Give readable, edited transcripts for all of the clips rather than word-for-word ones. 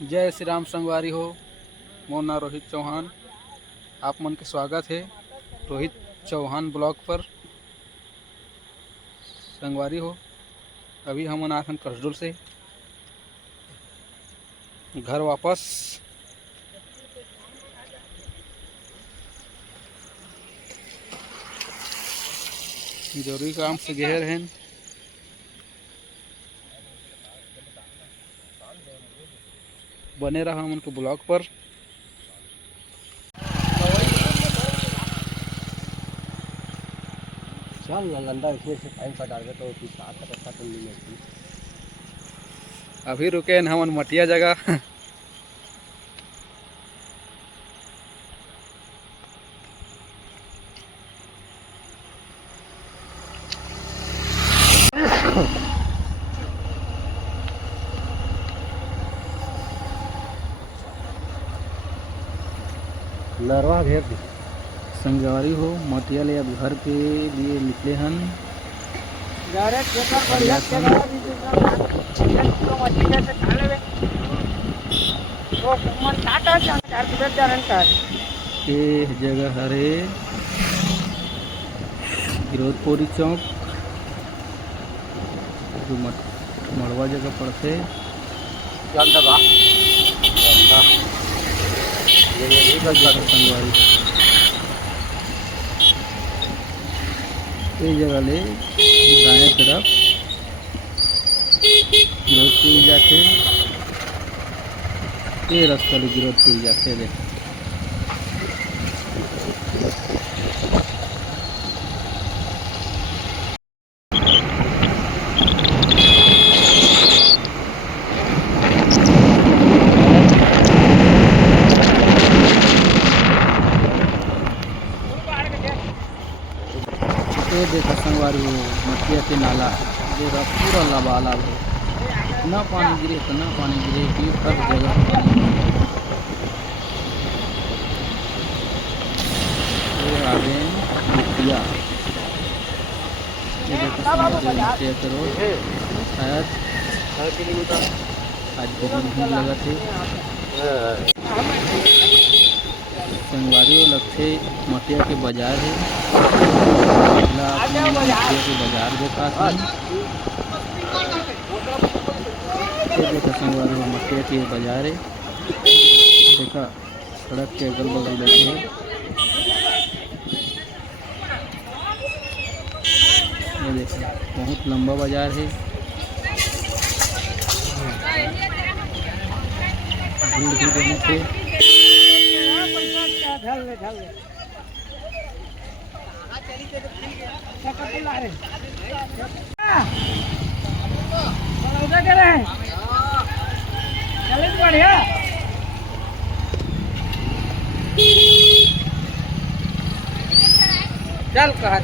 जय श्री राम संगवारी हो। मोर नाम रोहित चौहान। आप मन के स्वागत है रोहित चौहान ब्लॉग पर। संगवारी हो, अभी हम आथन कसडुल से घर वापस। जरूरी काम से गहर हैं। बने रहा हमन के ब्लॉग पर। चल लंदा इसमें से टाइम का डाल तो कुछ साथ का अच्छा तो नहीं है। अभी रुके हैं हमन मटिया जगह। नरवा भेड़ संगवारी हो, मटिया ले अब घर के लिए निकले हन। ये जगह हरे गिरोधपुरी चौक, जो मड़वा जगह पड़ते। संगवारी ये जगह ले दाएं तरफ गिरोधपुरी जाके ये रास्ता ले गिरोधपुरी जाके देखो। ये देखो संगवारी हो, मटिया के नाला देखा पूरा लबालब है। ना पानी गिरे तो ना पानी गिरे कि हर जगह पानी। ये आगे मटिया, ये देखो संगवारी मटिया के रोड शायद आज बहुत भीड़ लगा थे। संगवारी वो लगते मटिया के बाजार है। मटिया के बाजार देखा था। देखा संगवारी वो मटिया के बाजार है। देखा सड़क के अगल बगल बैठे। ये देखा बहुत लंबा बाजार है। भीड़ भी बहुत है। बढ़िया चल कहा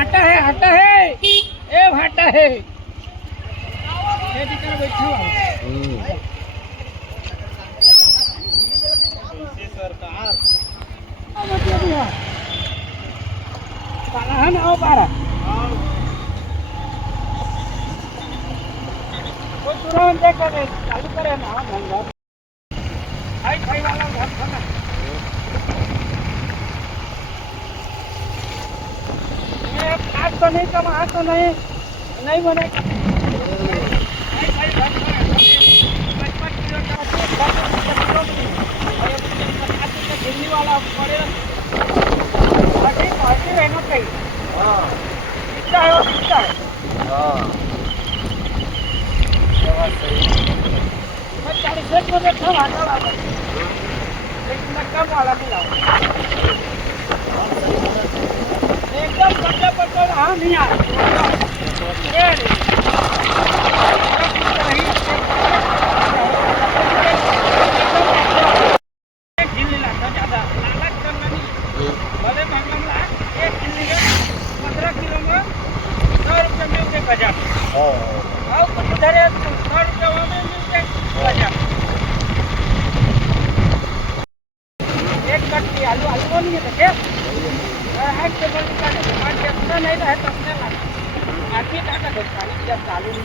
आटा है ए भाटा है बैठा सरकार है ना बारह तुरंत चालू करे ना धंधा खाई वाला घर खाना आज तो नहीं कमा, आज तो नहीं बने। दिल्ली वाला पड़े रहना चाहिए। कितना है वो कितना है? मैं 40 को देखा भागा वाला, लेकिन मैं कम वाला मिला एकदम पट्टा वहाँ नहीं आ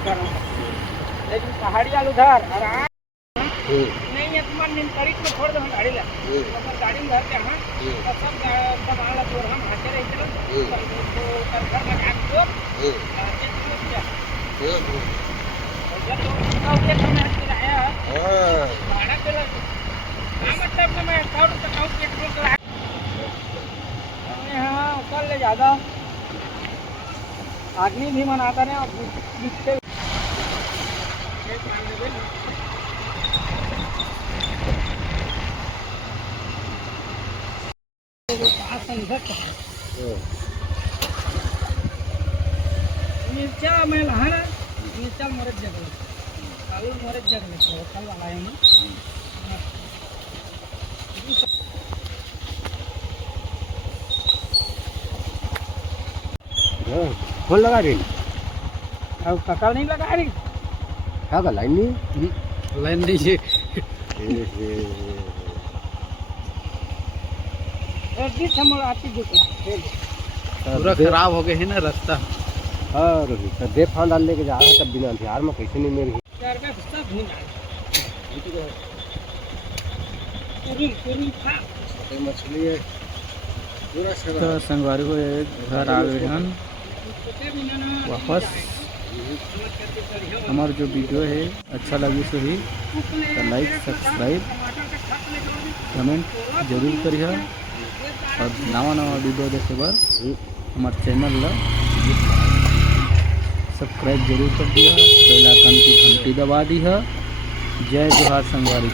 कर रहा हूँ, लेकिन पहाड़ी वाल उधर और नहीं है तुम्हारे दिन तारीख में छोड़ दो हम गाड़ी ला अगर गाड़ी में घर के हाँ तो सब आला तो हम हाथे रहे चलो तो घर में काम तो जब तो के समय किराया भाड़ा पे हाँ मतलब मैं अकाउंट पेट्रोल का हाँ कर ले ज़्यादा आदमी भी मनाता है और मिर्चा मैं लहर मिर्चा मोरत जगह आलू मोरत जगह कल वाला है ना फोन लगा रही अब ककल नहीं लगा रही क्या कर लाइन नहीं लाइन दीजिए। एक दिन हम आती दिखला पूरा खराब हो गए है ना रास्ता। हाँ रोहित तो दे फान डाल लेके जा रहा है तब बिना हथियार में कैसे नहीं मेरी चार में सब भून जाए पूरी खा मछली है पूरा तो संगवारी को घर आ गए हैं वापस। हमारा जो वीडियो है अच्छा लगे तो ही तो लाइक सब्सक्राइब कमेंट जरूर करिए और नवा नवा वीडियो देखे बार हमारे चैनल ला सब्सक्राइब जरूर कर दिया, बेल आइकन की घंटी दबा दी है। जय जोहार संगवारी।